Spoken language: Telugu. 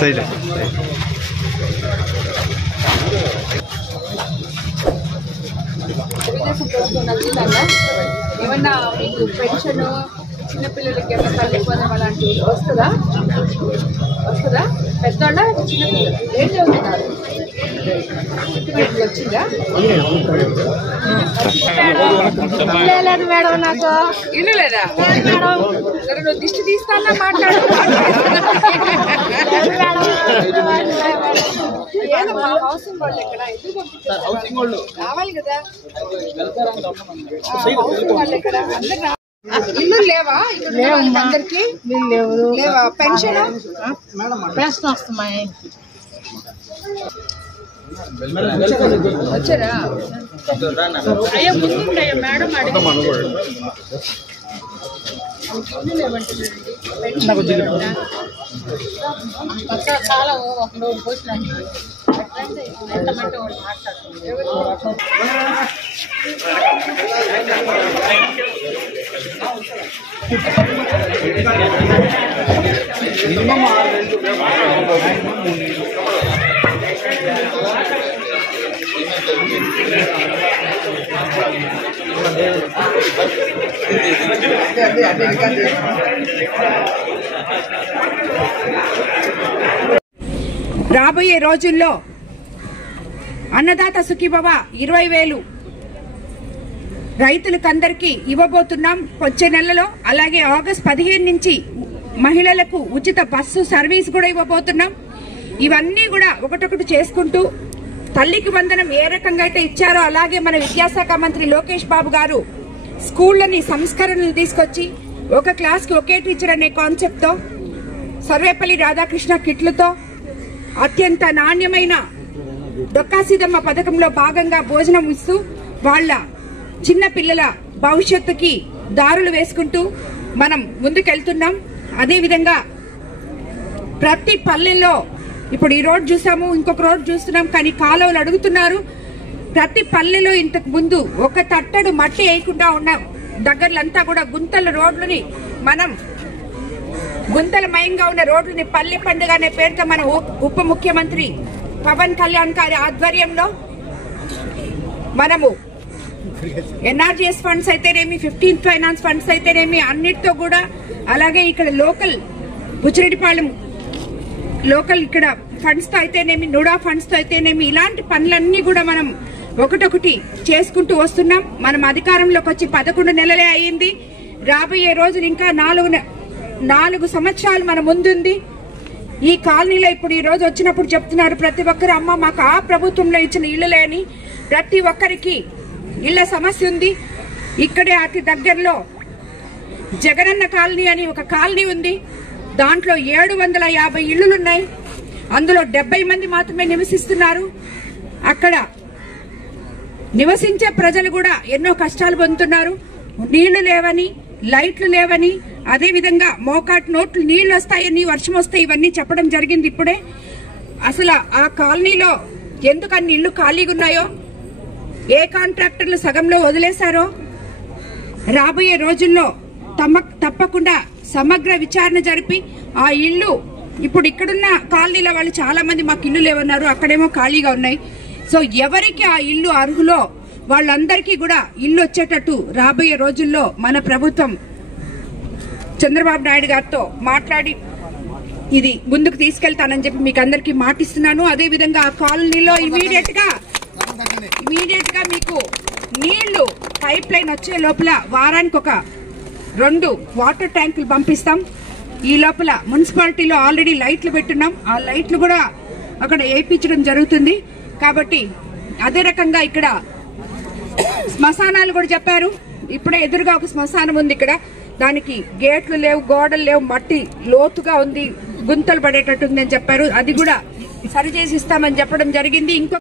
సైడ్ ఏమన్నా మీకు పెన్షన్ చిన్నపిల్లలకి ఏమైనా తల్లి పొందడం అలాంటివి వస్తుందా? పెద్దోళ్ళ చిన్నపిల్లలు ఏం చదువుతున్నారు? వచ్చిందా? మేడం నాకు ఇల్లు లేదా? నువ్వు దిష్టి తీస్తానా మాట్లాడు. హౌసింగ్ వాళ్ళు ఎక్కడ రావాలి కదా? హౌసింగ్ వాళ్ళు ఎక్కడ? అందరు ఇల్లు లేవా? అందరికి లేవా? పెన్షన్ వస్తున్నాయి. వచ్చారా? అయ్యో ముందుంటాయో మేడం చాలా ఒకడు పోసినాయి ఎంతమంటే వాడు మాట్లాడుతుంది. రాబోయే రోజుల్లో అన్నదాత సుఖీభవ 20,000 రైతులకందరికీ ఇవ్వబోతున్నాం వచ్చే నెలలో. అలాగే ఆగస్టు 15 నుంచి మహిళలకు ఉచిత బస్సు సర్వీస్ కూడా ఇవ్వబోతున్నాం. ఇవన్నీ కూడా ఒకటొకటి చేసుకుంటూ తల్లికి వందనం ఏ రకంగా అయితే ఇచ్చారో అలాగే మన విద్యాశాఖ మంత్రి లోకేష్ బాబు గారు స్కూళ్లని సంస్కరణలు తీసుకొచ్చి ఒక క్లాస్ కి ఒకే టీచర్ అనే కాన్సెప్ట్ తో సర్వేపల్లి రాధాకృష్ణ కిట్లతో అత్యంత నాణ్యమైన డొక్కాసీదమ్మ పథకంలో భాగంగా భోజనం ఇస్తూ వాళ్ళ చిన్న పిల్లల భవిష్యత్తుకి దారులు వేసుకుంటూ మనం ముందుకెళ్తున్నాం. అదేవిధంగా ప్రతి పల్లెల్లో ఇప్పుడు ఈ రోడ్ చూసాము, ఇంకొక రోడ్ చూస్తున్నాం, కానీ కాలువలు అడుగుతున్నారు. ప్రతి పల్లెలో ఇంతకు ముందు ఒక తట్టడు మట్టి వేయకుండా ఉన్న దగ్గరలంతా కూడా గుంతల రోడ్లని మనం గుంతలమయంగా ఉన్న రోడ్లని పల్లె పండుగ అనే పేరుతో మన ఉప ముఖ్యమంత్రి పవన్ కళ్యాణ్ గారి ఆధ్వర్యంలో మనము ఎన్ఆర్జీఎస్ ఫండ్స్ అయితేనేమి 15th ఫైనాన్స్ ఫండ్స్ అయితేనేమి అన్నిటితో కూడా అలాగే ఇక్కడ లోకల్ బుచ్చిరెడ్డిపాళెం లోకల్ ఇక్కడ ఫండ్స్ తో అయితేనేమి నుడా ఫండ్స్ తో అయితేనేమి ఇలాంటి పనులన్నీ కూడా మనం ఒకటొకటి చేసుకుంటూ వస్తున్నాం. మనం అధికారంలోకి వచ్చి 11 నెలలే అయ్యింది. రాబోయే రోజులు ఇంకా 4 సంవత్సరాలు మన ముందుంది. ఈ కాలనీలో ఇప్పుడు ఈ రోజు వచ్చినప్పుడు చెప్తున్నారు ప్రతి ఒక్కరు, అమ్మ మాకు ఆ ప్రభుత్వంలో ఇచ్చిన ఇళ్లలే అని. ప్రతి ఒక్కరికి ఇళ్ల సమస్య ఉంది. ఇక్కడే అతి దగ్గరలో జగనన్న కాలనీ అని ఒక కాలనీ ఉంది. దాంట్లో 750 ఇళ్లులున్నాయి. అందులో 70 మంది మాత్రమే నివసిస్తున్నారు. అక్కడ నివసించే ప్రజలు కూడా ఎన్నో కష్టాలు పొందుతున్నారు. నీళ్లు లేవని, లైట్లు లేవని, అదేవిధంగా మోకాట్ నోట్లు నీళ్లు వస్తాయని, వర్షం వస్తాయి, ఇవన్నీ చెప్పడం జరిగింది ఇప్పుడే. అసలు ఆ కాలనీలో ఎందుకు అన్ని ఇళ్లు ఖాళీగా ఉన్నాయో, ఏ కాంట్రాక్టర్లు సగంలో వదిలేశారో రాబోయే రోజుల్లో తప్పకుండా సమగ్ర విచారణ జరిపి ఆ ఇళ్లు ఇప్పుడు ఇక్కడున్న కాలనీల వాళ్ళు చాలా మంది మాకు ఇల్లు లేవన్నారు, అక్కడేమో ఖాళీగా ఉన్నాయి. సో ఎవరికి ఆ ఇల్లు అర్హులో వాళ్ళందరికీ కూడా ఇల్లు వచ్చేటట్టు రాబోయే రోజుల్లో మన ప్రభుత్వం చంద్రబాబు నాయుడు గారితో మాట్లాడి ఇది ముందుకు తీసుకెళ్తానని చెప్పి మీకు అందరికీ మాటిస్తున్నాను. అదేవిధంగా ఆ కాలనీలో ఇమీడియట్ గా మీకు నీళ్లు పైప్ లైన్ వచ్చే లోపల వారానికి ఒక 2 వాటర్ ట్యాంకులు పంపిస్తాం. ఈ లోపల మున్సిపాలిటీలో ఆల్రెడీ లైట్లు పెట్టున్నాం. ఆ లైట్లు కూడా అక్కడ వేయించడం జరుగుతుంది. కాబట్టి అదే రకంగా ఇక్కడ శ్మశానాలు కూడా చెప్పారు. ఇప్పుడే ఎదురుగా ఒక శ్మశానం ఉంది. ఇక్కడ దానికి గేట్లు లేవు, గోడలు లేవు, మట్టి లోతుగా ఉంది, గుంతలు పడేటట్టుంది అని చెప్పారు. అది కూడా సరిచేసి ఇస్తామని చెప్పడం జరిగింది. ఇంకో